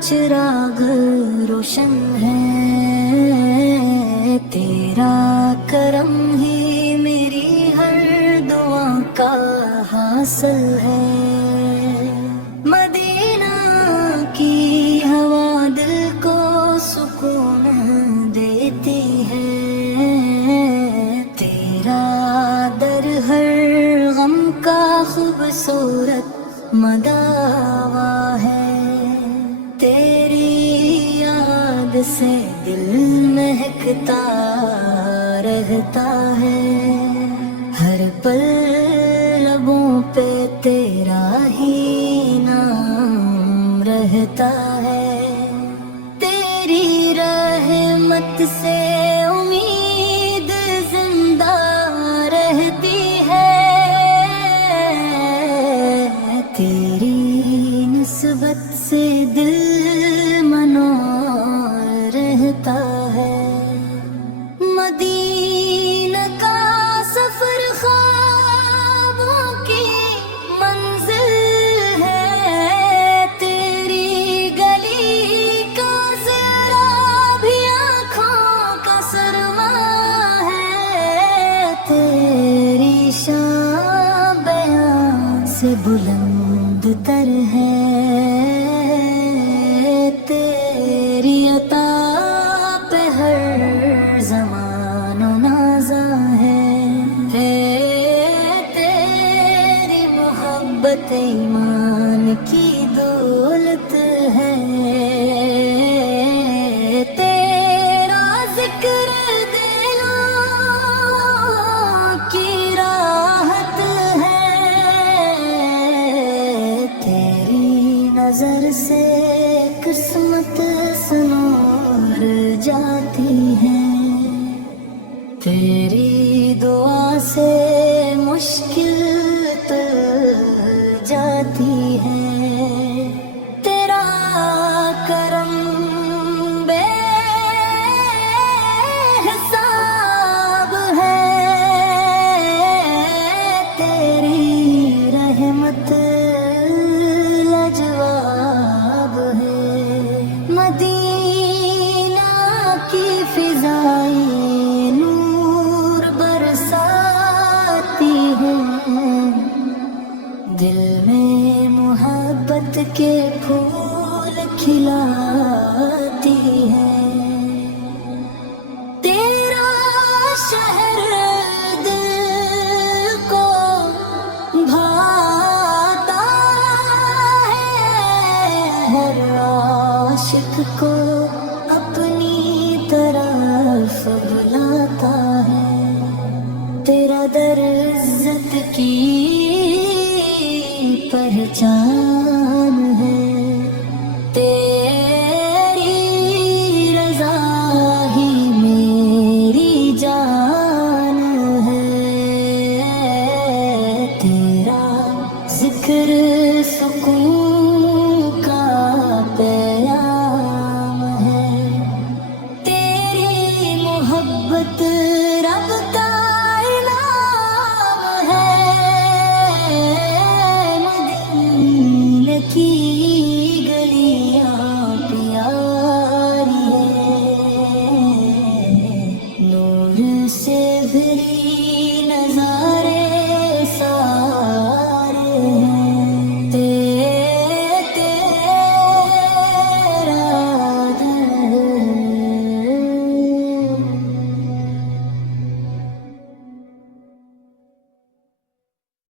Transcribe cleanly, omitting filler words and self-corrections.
चिराग रोशन है, तेरा करम ही मेरी हर दुआ का हासिल है। मदीना की हवा दिल को सुकून देती है, तेरा दर हर गम का खूबसूरत मदावा है। तेरी याद से दिल महकता रहता है, हर पल लबों पे तेरा ही नाम रहता है। तेरी रहमत से उम्मीद जिंदा रहती है, तेरी निस्बत से दिल मनोर रहता है। मदीना का सफर ख्वाबों की मंजिल है, तेरी गली का जरा भी आँखों का सरमा है। तेरी शान बयां से बुलंद तर है, तेरी अता पे हर ज़मानो नाज़ा है। तेरी मोहब्बत ईमान की दौलत है, तेरा जिक्र दिलों की राहत है। तेरी नजर से किस्मत संवर जाती है, तेरी दुआ से मुश्किल टल जाती है। तेरा करम बेहिसाब है, तेरी रहमत लाजवाब है। मदीना की फिजाएं नूर बरसाती हैं, दिल में मोहब्बत के फूल खिलाती हैं। तेरा शहर दिल को भाता है, हर आशिक को अपनी तरफ बुलाता है। तेरा दर इज्जत की पहचान है, तेरी रज़ा ही मेरी जान है। तेरा जिक्र सुकून का पैगाम है, तेरी मोहब्बत रब का इनाम है। मदीने की गलियां प्यारी है, नूर से भरी नज़ारे